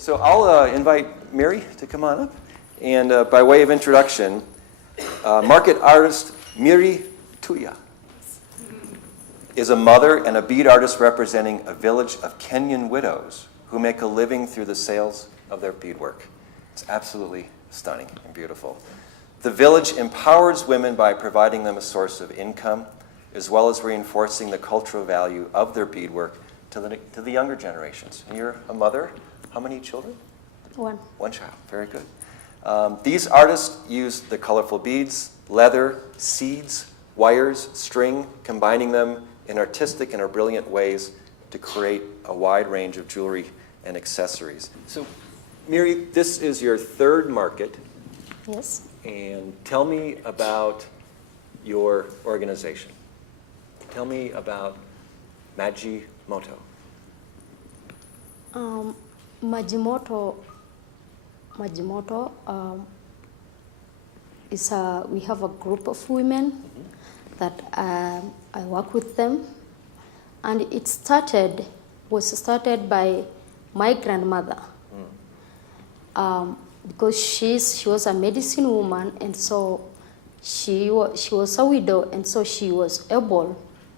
So I'll invite Meeri to come on up. And by way of introduction, market artist Meeri Tuya is a mother and a bead artist representing a village of Kenyan widows who make a living through the sales of their beadwork. It's absolutely stunning and beautiful. The village empowers women by providing them a source of income, as well as reinforcing the cultural value of their beadwork to the younger generations. And you're a mother. How many children? One. One child. Very good. These artists use the colorful beads, leather, seeds, wires, string, combining them in artistic and brilliant ways to create a wide range of jewelry and accessories. So, Meeri, this is your third market. Yes. And tell me about your organization. Tell me about Maji Moto. Maji Moto is we have a group of women that I work with them, and it was started by my grandmother, because she was a medicine woman, and so she was a widow, and so she was able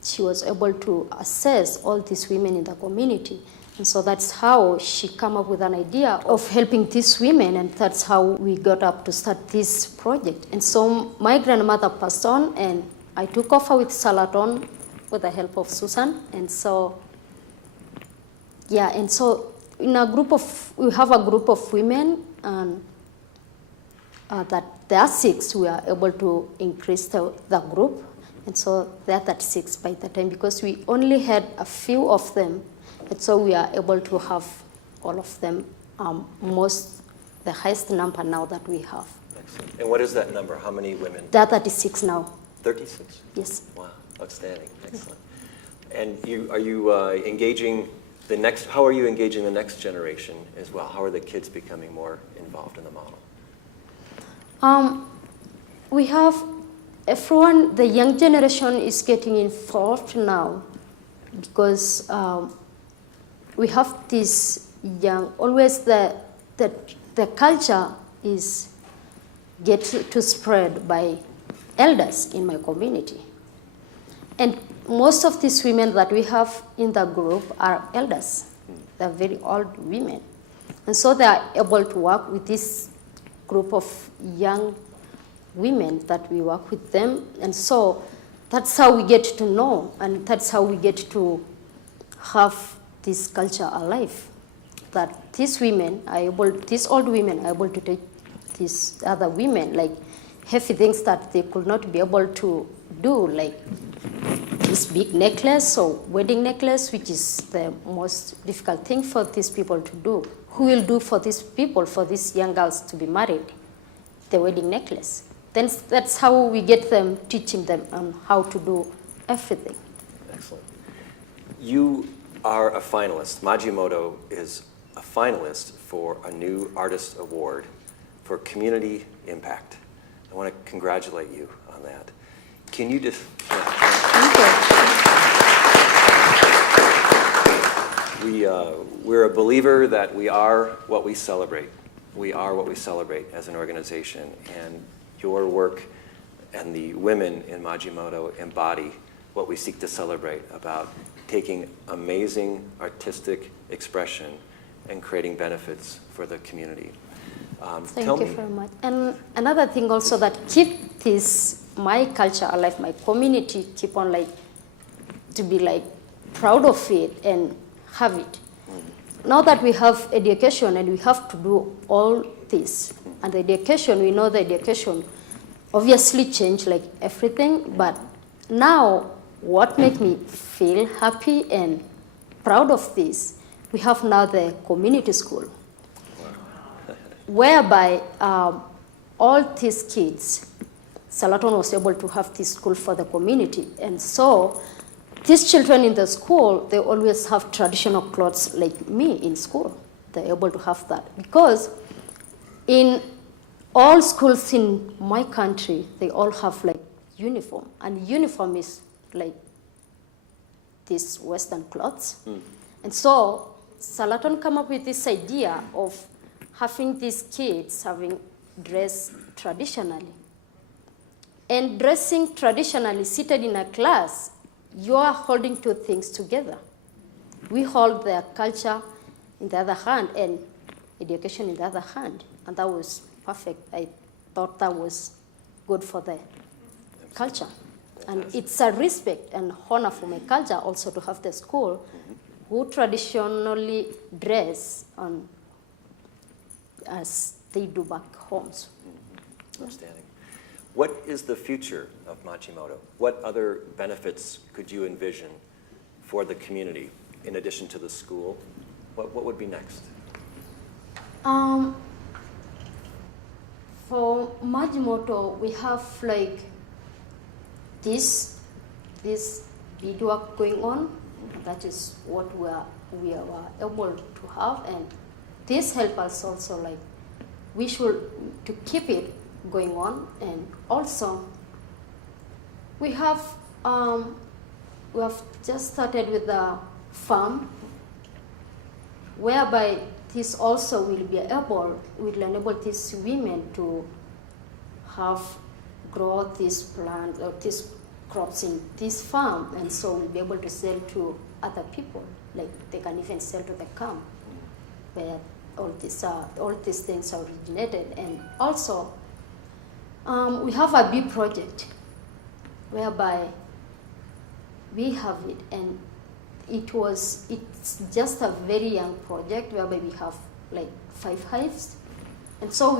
to assess all these women in the community. And so that's how she came up with an idea of helping these women, and that's how we got up to start this project. And so my grandmother passed on, and I took over with Salaton with the help of Susan. And so, yeah, and so we have a group of women, and that there are 6. We are able to increase the group. And so there are 36 by the time, because we only had a few of them. And so we are able to have all of them, the highest number now that we have. Excellent. And what is that number? How many women? There are 36 now. 36? Yes. Wow, outstanding, excellent. And are you engaging the next, how are you engaging the next generation as well? How are the kids becoming more involved in the model? We have everyone, the young generation is getting involved now, because we have this young, always the culture is get to spread by elders in my community. And most of these women that we have in the group are elders. They're very old women. And so they are able to work with this group of young women that we work with them. And so that's how we get to know, and that's how we get to have this culture alive. That these women are able, these old women are able to take these other women, like heavy things that they could not be able to do, like this big necklace or wedding necklace, which is the most difficult thing for these people to do. Who will do for these people, for these young girls to be married? The wedding necklace. Then that's how we get them, teaching them on how to do everything. Excellent. You are a finalist. Maji Moto is a finalist for a new artist award for community impact. I want to congratulate you on that. Can you just... Thank you. We're a believer that we are what we celebrate. We are what we celebrate as an organization, and your work and the women in Maji Moto embody what we seek to celebrate about taking amazing artistic expression and creating benefits for the community. Thank you very much. And another thing also that keep this, my culture alive, my community keep on to be proud of it and have it. Now that we have education and we have to do all this, and the education, we know the education obviously changed everything, but now what makes me feel happy and proud of this, we have now the community school, whereby all these kids, Salaton was able to have this school for the community. And so these children in the school, they always have traditional clothes like me in school. They're able to have that. Because in all schools in my country, they all have uniform. And uniform is these Western clothes. And so Salaton come up with this idea of having these kids having dress traditionally. And dressing traditionally, seated in a class, you are holding two things together. We hold their culture in the other hand and education in the other hand. And that was perfect. I thought that was good for the culture. And it's a respect and honor for my culture also to have the school who traditionally dress on as they do back homes. Outstanding. What is the future of Maji Moto? What other benefits could you envision for the community in addition to the school? What would be next? For Maji Moto, we have like this beadwork going on. That is what we are able to have, and this help us also like we should to keep it going on. And also we have just started with the farm, whereby this also will enable these women to grow these plants or these crops in this farm, and so we'll be able to sell to other people. Like they can even sell to the camp where all these things are originated. And also we have a bee project whereby we have it, and it's just a very young project whereby we have like 5 hives. And so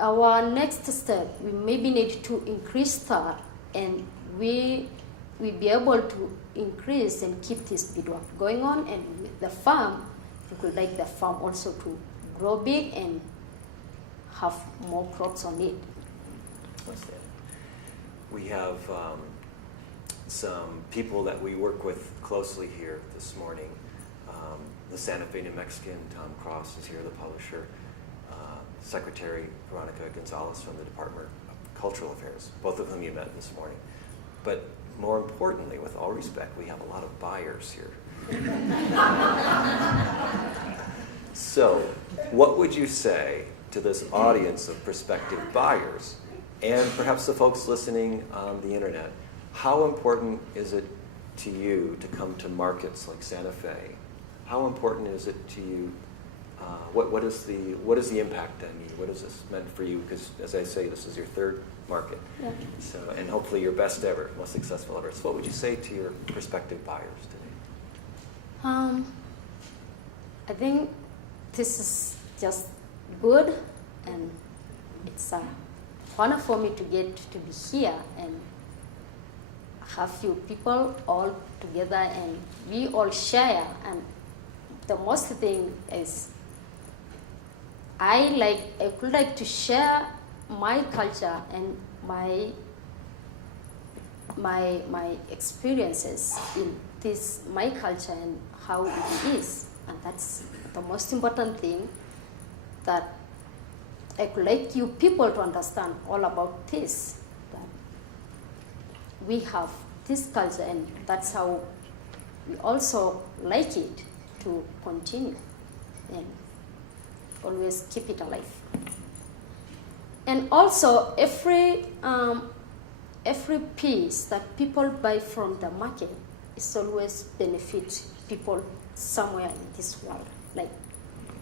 our next step, we maybe need to increase that, and we be able to increase and keep this beadwork going on. And with the farm, we could like the farm also to grow big and have more crops on it. We have some people that we work with closely here this morning. The Santa Fe, New Mexican, Tom Cross is here, the publisher. Secretary Veronica Gonzalez from the Department of Cultural Affairs, both of whom you met this morning. But more importantly, with all respect, we have a lot of buyers here. So, what would you say to this audience of prospective buyers, and perhaps the folks listening on the internet? How important is it to you to come to markets like Santa Fe? How important is it to you? What is the impact on you? What has this meant for you? Because as I say, this is your 3rd market. Yeah. So, and hopefully your best ever, most successful ever. So what would you say to your prospective buyers today? I think this is just good, and it's an honor for me to get to be here and have few people all together, and we all share. And the most thing is I would like to share my culture and my experiences in my culture and how it is. And that's the most important thing, that I would like you people to understand all about this, that we have this culture, and that's how we also like it to continue and always keep it alive. And also every piece that people buy from the market is always benefit people somewhere in this world, like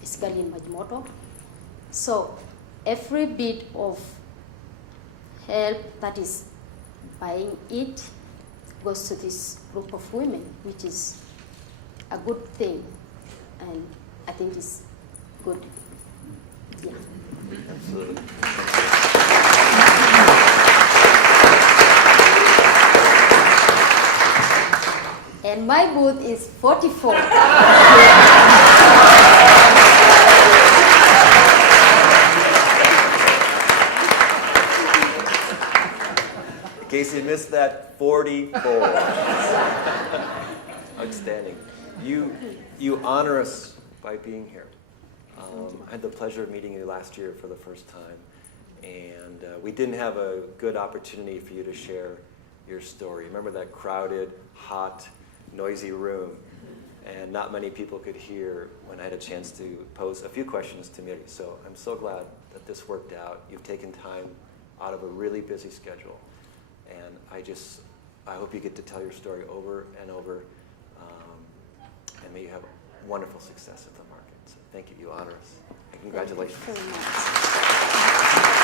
basically in Maji Moto. So every bit of help that is buying it goes to this group of women, which is a good thing, and I think it's good. Yeah. Absolutely. And my booth is 44. In case you missed that, 44. Outstanding. You honor us by being here. I had the pleasure of meeting you last year for the first time, and we didn't have a good opportunity for you to share your story. Remember that crowded, hot, noisy room, and not many people could hear when I had a chance to pose a few questions to Meeri. So I'm so glad that this worked out. You've taken time out of a really busy schedule, and I hope you get to tell your story over and over, and may you have wonderful success at the market. So thank you. You honor us. And congratulations. Thank you very much.